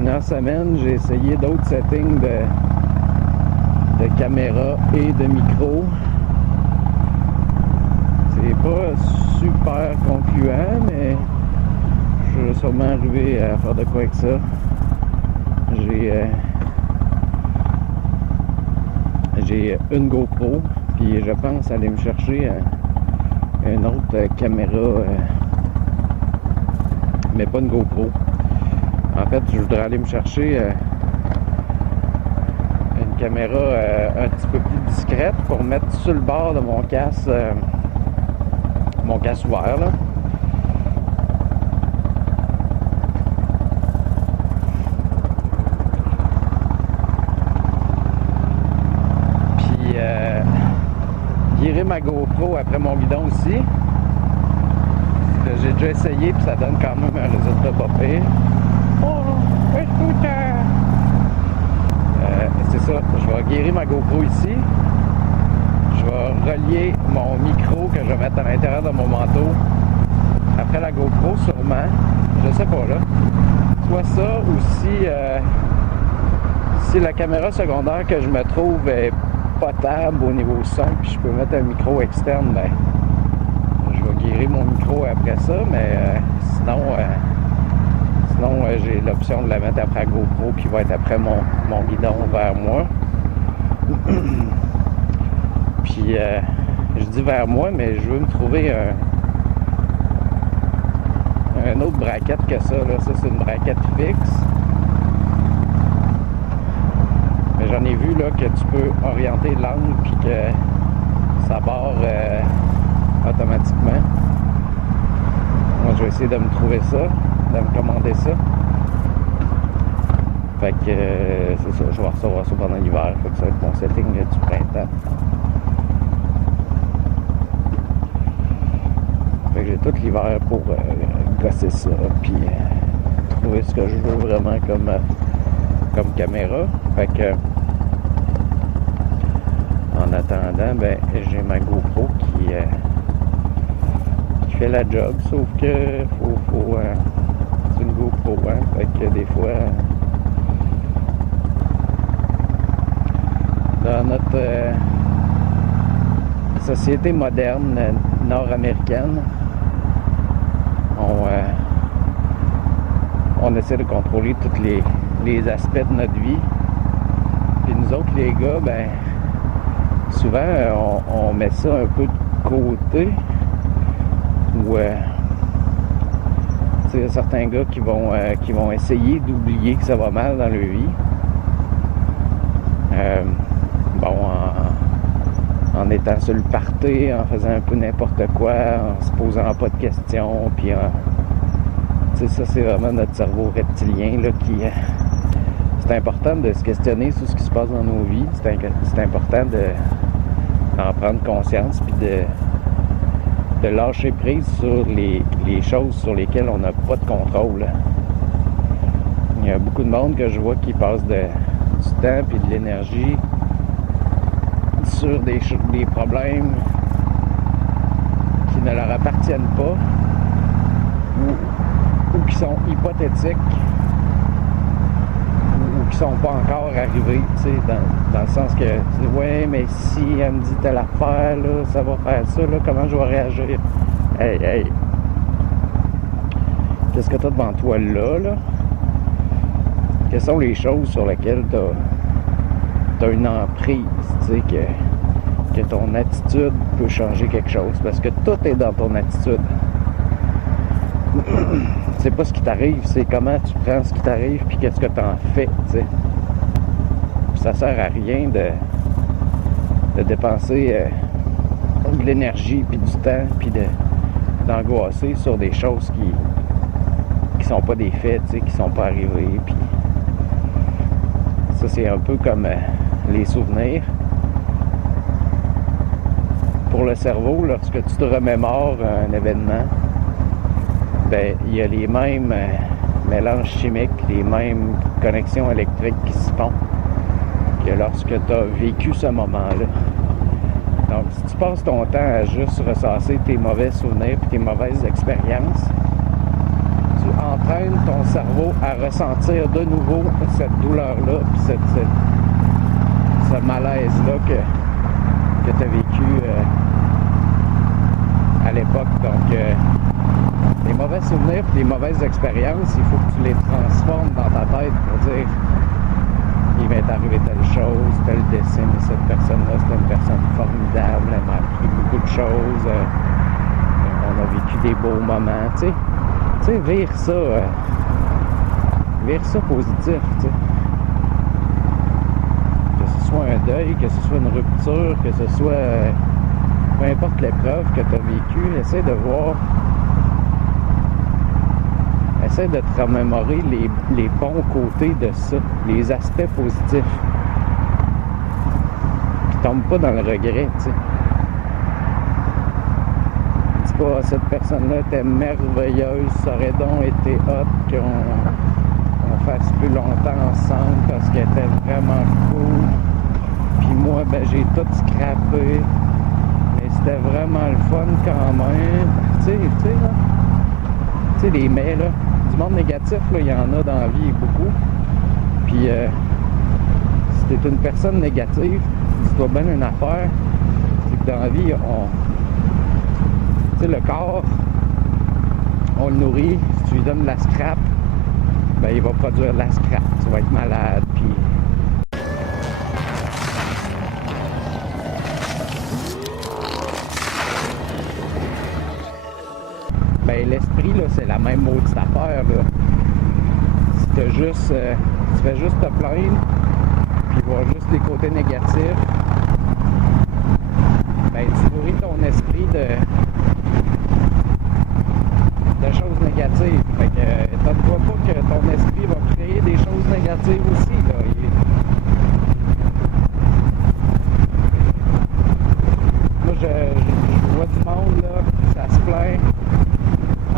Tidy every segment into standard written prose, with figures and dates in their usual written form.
dernières semaines, j'ai essayé d'autres settings de caméra et de micro. C'est pas super concluant, mais je vais sûrement arriver à faire de quoi avec ça. J'ai une GoPro, puis je pense aller me chercher une autre caméra, mais pas une GoPro. En fait, je voudrais aller me chercher une caméra un petit peu plus discrète pour mettre sur le bord de mon casque ouvert là. Puis virer ma GoPro après mon guidon aussi. J'ai déjà essayé puis ça donne quand même un résultat pas pire. C'est ça, je vais guérir ma GoPro ici. Je vais relier mon micro que je vais mettre à l'intérieur de mon manteau. Après la GoPro, sûrement. Je sais pas là. Soit ça ou si la caméra secondaire que je me trouve est potable au niveau son, puis je peux mettre un micro externe, ben je vais guérir mon micro après ça, mais sinon j'ai l'option de la mettre après la GoPro qui va être après mon guidon vers moi. Puis je dis vers moi, mais je veux me trouver un autre braquette que ça. Là. Ça, c'est une braquette fixe. Mais j'en ai vu là que tu peux orienter l'angle puis que ça barre automatiquement. Moi, je vais essayer de me trouver ça, de me commander ça. Fait que c'est ça, je vais recevoir ça pendant l'hiver. Fait que ça va être mon setting du printemps. Fait que j'ai tout l'hiver pour gosser ça, puis trouver ce que je veux vraiment comme caméra. Fait que en attendant, ben j'ai ma GoPro qui fait la job, sauf que faut c'est une GoPro, hein, fait que des fois dans notre société moderne nord-américaine, on essaie de contrôler tous les aspects de notre vie. Puis nous autres, les gars, ben souvent on met ça un peu de côté. Ou il y a certains gars qui vont essayer d'oublier que ça va mal dans leur vie. En étant sur le party, en faisant un peu n'importe quoi, en se posant pas de questions, puis ça c'est vraiment notre cerveau reptilien là, qui c'est important de se questionner sur ce qui se passe dans nos vies. C'est important d'en prendre conscience puis de lâcher prise sur les choses sur lesquelles on n'a pas de contrôle. Il y a beaucoup de monde que je vois qui passe du temps et de l'énergie sur des problèmes qui ne leur appartiennent pas ou qui sont hypothétiques ou qui sont pas encore arrivés, tu sais, dans le sens que tu dis, ouais, mais si elle me dit telle affaire, là, ça va faire ça, là, comment je vais réagir? Hey, qu'est-ce que tu as devant toi là? Quelles sont les choses sur lesquelles tu as une emprise, tu sais, que ton attitude peut changer quelque chose, parce que tout est dans ton attitude. C'est pas ce qui t'arrive, c'est comment tu prends ce qui t'arrive puis qu'est-ce que tu en fais, tu sais. Ça sert à rien de dépenser de l'énergie puis du temps puis d'angoisser sur des choses qui sont pas des faits, tu sais, qui sont pas arrivés. Puis ça, c'est un peu comme les souvenirs. Pour le cerveau, lorsque tu te remémores un événement, ben il y a les mêmes mélanges chimiques, les mêmes connexions électriques qui se font que lorsque tu as vécu ce moment-là. Donc, si tu passes ton temps à juste ressasser tes mauvais souvenirs et tes mauvaises expériences, tu entraînes ton cerveau à ressentir de nouveau cette douleur-là, puis ce malaise-là que tu as vécu à l'époque. Donc, les mauvais souvenirs et les mauvaises expériences, il faut que tu les transformes dans ta tête pour dire il m'est arrivé telle chose, tel dessin, mais cette personne-là, c'était une personne formidable, elle m'a appris beaucoup de choses, on a vécu des beaux moments, tu sais, vire ça positif, tu sais. Que ce soit un deuil, que ce soit une rupture, que ce soit peu importe l'épreuve que tu as vécue, essaie de te remémorer les bons côtés de ça, les aspects positifs. Puis tombe pas dans le regret, tu sais. Dis pas, cette personne-là était merveilleuse, ça aurait donc été hot qu'on fasse plus longtemps ensemble parce qu'elle était vraiment cool. Puis moi, ben j'ai tout scrappé. Mais c'était vraiment le fun quand même. Tu sais, là. Tu sais, les mais, là. Du monde négatif, là, il y en a dans la vie beaucoup. Puis, si t'es une personne négative, dis-toi bien une affaire, c'est que dans la vie, tu sais, le corps, on le nourrit. Si tu lui donnes de la scrap, ben il va produire de la scrap. Tu vas être malade, puis... Ben l'esprit, là, c'est la même maudite affaire, là. Si t'as juste... tu fais juste te plaindre, puis voir juste les côtés négatifs, ben tu nourris ton esprit de choses négatives. Fait que donne-toi pas que ton esprit va créer des choses négatives aussi, là. Moi, je vois du monde, là, ça se plaint.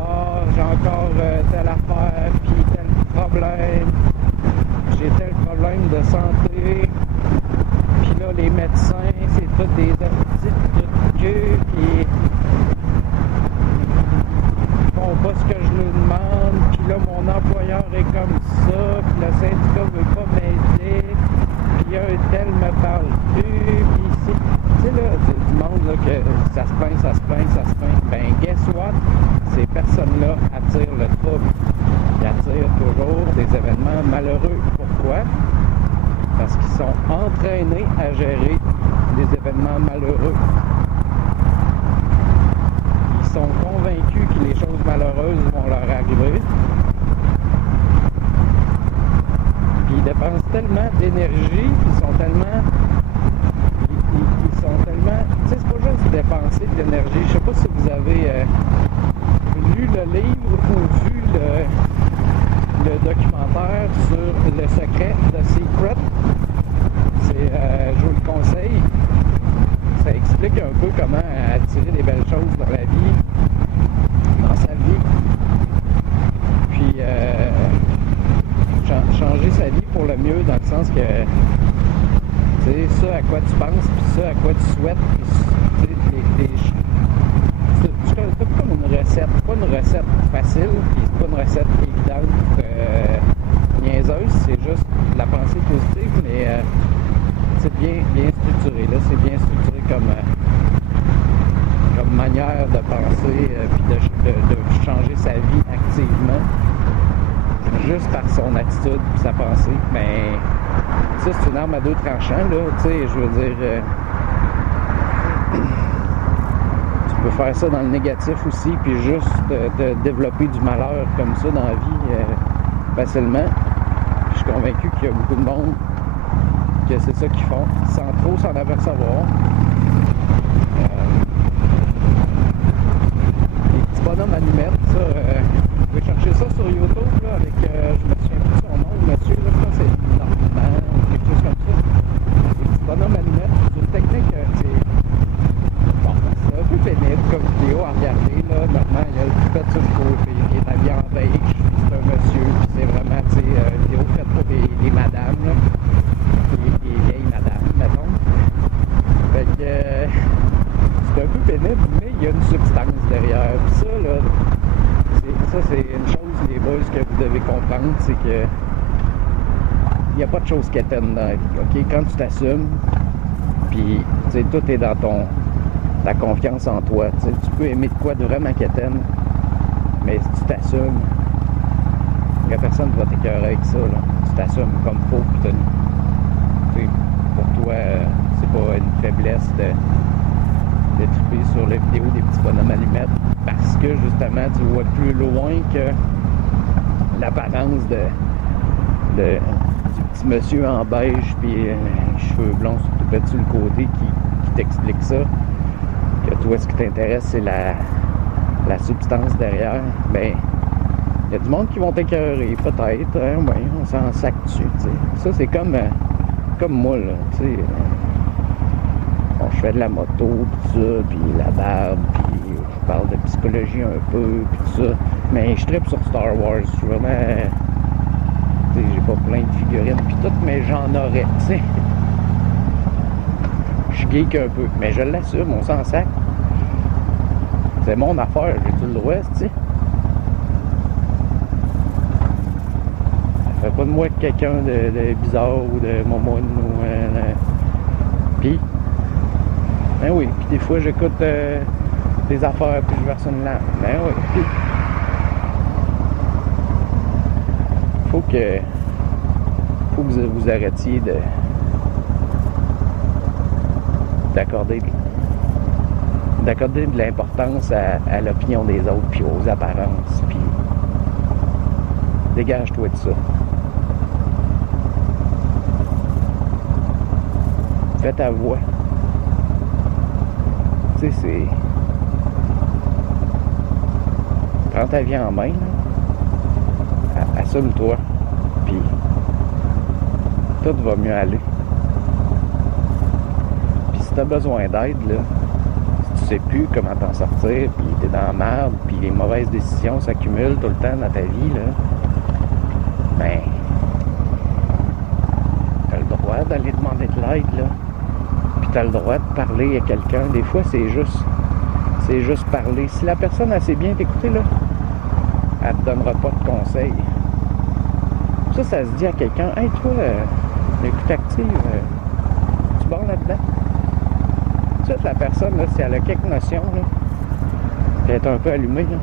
Ah, j'ai encore telle affaire, puis tel problème. J'ai tel problème de santé. Puis là, les médecins, c'est tous des petits trucs de queue, puis ils font pas ce que je leur demande. Puis là, mon employeur est comme ça, puis le syndicat veut pas m'aider. Puis un tel me parle plus, puis ici. Tu sais, là, du monde, là, que ça se plaint. Ben, guess what? Ces personnes-là attirent le trouble. Ils attirent toujours des événements malheureux. Pourquoi? Parce qu'ils sont entraînés à gérer des événements malheureux. Ils sont convaincus que les choses malheureuses vont leur arriver. Puis ils dépensent tellement d'énergie, ils sont tellement... Tu sais, c'est pas juste dépenser de l'énergie. Je sais pas si vous avez lu le livre ou vu le documentaire sur le secret de Secret. Je vous le conseille. Ça explique un peu comment attirer des belles choses dans la vie, dans sa vie. Puis changer sa vie pour le mieux, dans le sens que c'est ça à quoi tu penses, puis ça à quoi tu souhaites, puis c'est pas une recette, c'est pas une recette facile, puis c'est pas une recette évidente, niaiseuse, c'est juste de la pensée positive, mais c'est bien structuré, là, c'est bien structuré comme manière de penser, puis de changer sa vie activement, juste par son attitude, puis sa pensée, mais... Ça, c'est une arme à deux tranchants, là, tu sais, je veux dire... tu peux faire ça dans le négatif aussi, puis juste de développer du malheur comme ça dans la vie facilement. Puis je suis convaincu qu'il y a beaucoup de monde que c'est ça qu'ils font, sans trop s'en apercevoir. Les petits bonhommes allumettes, ça... vous pouvez chercher ça sur YouTube, là, avec... je me souviens plus de son nom, monsieur, là, je pense que c'est Normand, ou quelque chose comme ça. Les petits bonhommes allumettes, c'est une technique, bon, c'est un peu pénible comme vidéo à regarder, là. Normand, il a le fait sur le côté, il est habillé en beige, c'est un monsieur, puis c'est vraiment, tu sais, une vidéo faite pour les madames, là. Les vieilles madames, mettons. Fait que... c'est un peu pénible, mais il y a une substance derrière. Puis ça, là, c'est une chose, les que vous devez comprendre, c'est que il n'y a pas de choses quétaines dans la vie, ok? Quand tu t'assumes, puis tu sais, tout est dans ta confiance en toi, tu sais, tu peux aimer de quoi de vraiment quétaine, mais si tu t'assumes, il n'y a personne qui va t'écœurer avec ça, là. Tu t'assumes comme faut, puis tu sais, pour toi, c'est pas une faiblesse de triper sur les vidéos des petits bonhommes allumettes, parce que justement, tu vois plus loin que l'apparence du petit monsieur en beige puis cheveux blonds tout petit sur le côté qui t'explique ça, que toi ce qui t'intéresse c'est la substance derrière. Ben il y a du monde qui vont t'écœurer peut-être, hein, ouais, on s'en sac dessus, t'sais. Ça c'est comme moi là, tu sais, bon, je fais de la moto tout ça, puis la barbe, puis je parle de psychologie un peu puis tout ça, mais je trippe sur Star Wars, je suis vraiment, j'ai pas plein de figurines puis tout, mais j'en aurais, tu sais. Je suis geek un peu, mais je l'assume, on s'en sac. C'est mon affaire, j'ai-tu le droit, tu sais. Ça fait pas de moi quelqu'un de bizarre ou de momoune ou... Pis, ben oui, puis des fois j'écoute des affaires puis je verse une lampe. Ben oui, pis... Faut que vous arrêtiez d'accorder de l'importance à l'opinion des autres puis aux apparences, puis dégage-toi de ça. Fais ta voix. Tu sais, c'est... Prends ta vie en main, là. Assume-toi, puis tout va mieux aller. Puis si t'as besoin d'aide, là, si tu sais plus comment t'en sortir, puis t'es dans la merde, puis les mauvaises décisions s'accumulent tout le temps dans ta vie, là, ben, t'as le droit d'aller demander de l'aide, là. Puis t'as le droit de parler à quelqu'un. Des fois, c'est juste parler. Si la personne a assez bien t'écouter, là, elle te donnera pas de conseils. Ça se dit à quelqu'un, hey toi, l'écoute active, tu barres là-dedans. Tu sais, la personne, là, si elle a quelques notions, là, puis elle est un peu allumée, là,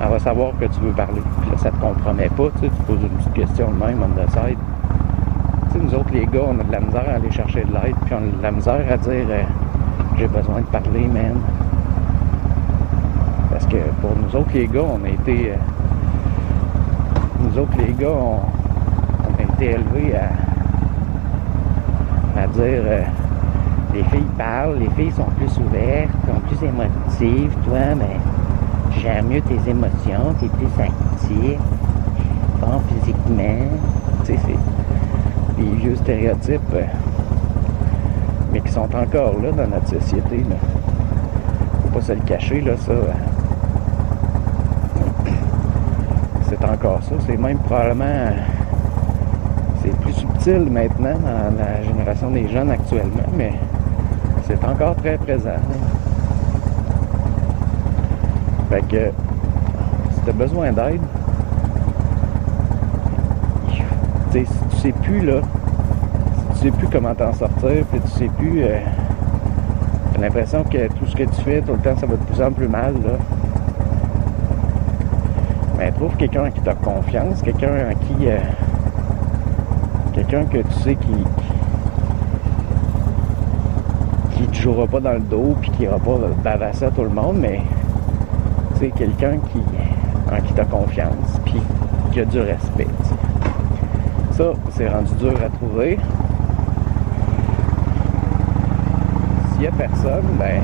elle va savoir que tu veux parler. Puis là, ça te compromet pas, tu sais, tu poses une petite question de même, on the side. Tu sais, nous autres, les gars, on a de la misère à aller chercher de l'aide, puis on a de la misère à dire, j'ai besoin de parler, man. Parce que pour nous autres, les gars, on a été... nous autres, les gars, on a été élevés à dire les filles parlent, les filles sont plus ouvertes, sont plus émotives, toi, mais tu gères mieux tes émotions, t'es plus actif, fort physiquement. Tu sais, c'est des vieux stéréotypes, mais qui sont encore là dans notre société, là. Faut pas se le cacher, là, ça. C'est encore ça, c'est même probablement... c'est plus subtil maintenant dans la génération des jeunes actuellement, mais c'est encore très présent. Fait que si tu as besoin d'aide, si tu sais plus là, si tu sais plus comment t'en sortir, puis tu sais plus, t'as l'impression que tout ce que tu fais tout le temps ça va de plus en plus mal là. Ben trouve quelqu'un qui t'a confiance, quelqu'un en qui quelqu'un que tu sais qui te jouera pas dans le dos puis qui ira pas bavasser à tout le monde, mais tu sais, quelqu'un en qui t'as confiance puis qui a du respect. Ça, c'est rendu dur à trouver. S'il y a personne, ben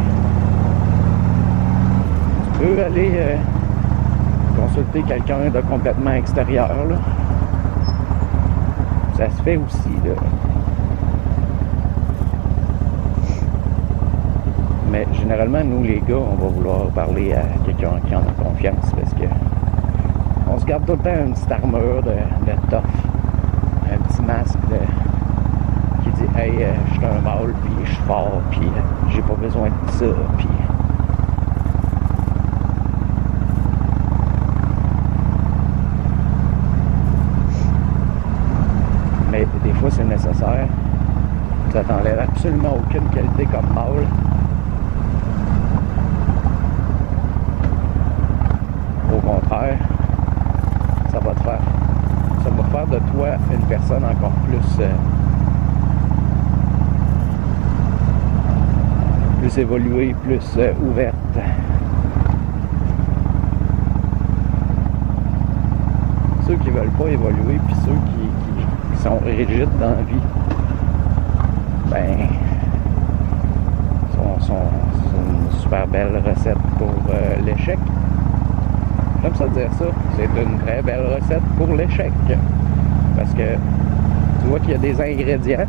tu peux aller consulter quelqu'un de complètement extérieur, là. Ça se fait aussi, là. Mais généralement, nous, les gars, on va vouloir parler à quelqu'un qui en a confiance parce que on se garde tout le temps une petite armure de tough, un petit masque qui dit « Hey, je suis un mâle, puis je suis fort, puis j'ai pas besoin de ça, puis... » fois c'est nécessaire. Ça t'enlève absolument aucune qualité comme mâle. Au contraire, ça va faire de toi une personne encore plus évoluée, plus ouverte. Ceux qui veulent pas évoluer, puis ceux qui sont rigides dans la vie, ben, c'est une super belle recette pour l'échec. J'aime ça dire ça. C'est une très belle recette pour l'échec. Parce que tu vois qu'il y a des ingrédients.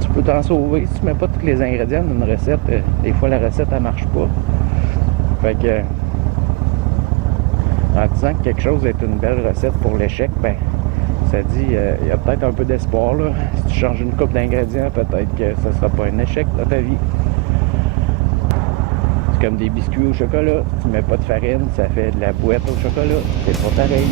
Tu peux t'en sauver si tu mets pas tous les ingrédients d'une recette. Des fois, la recette, elle marche pas. Fait que, en disant que quelque chose est une belle recette pour l'échec, ben, ça dit, il y a peut-être un peu d'espoir, là. Si tu changes une coupe d'ingrédients, peut-être que ça sera pas un échec dans ta vie. C'est comme des biscuits au chocolat. Si tu mets pas de farine, ça fait de la boîte au chocolat. C'est pas pareil.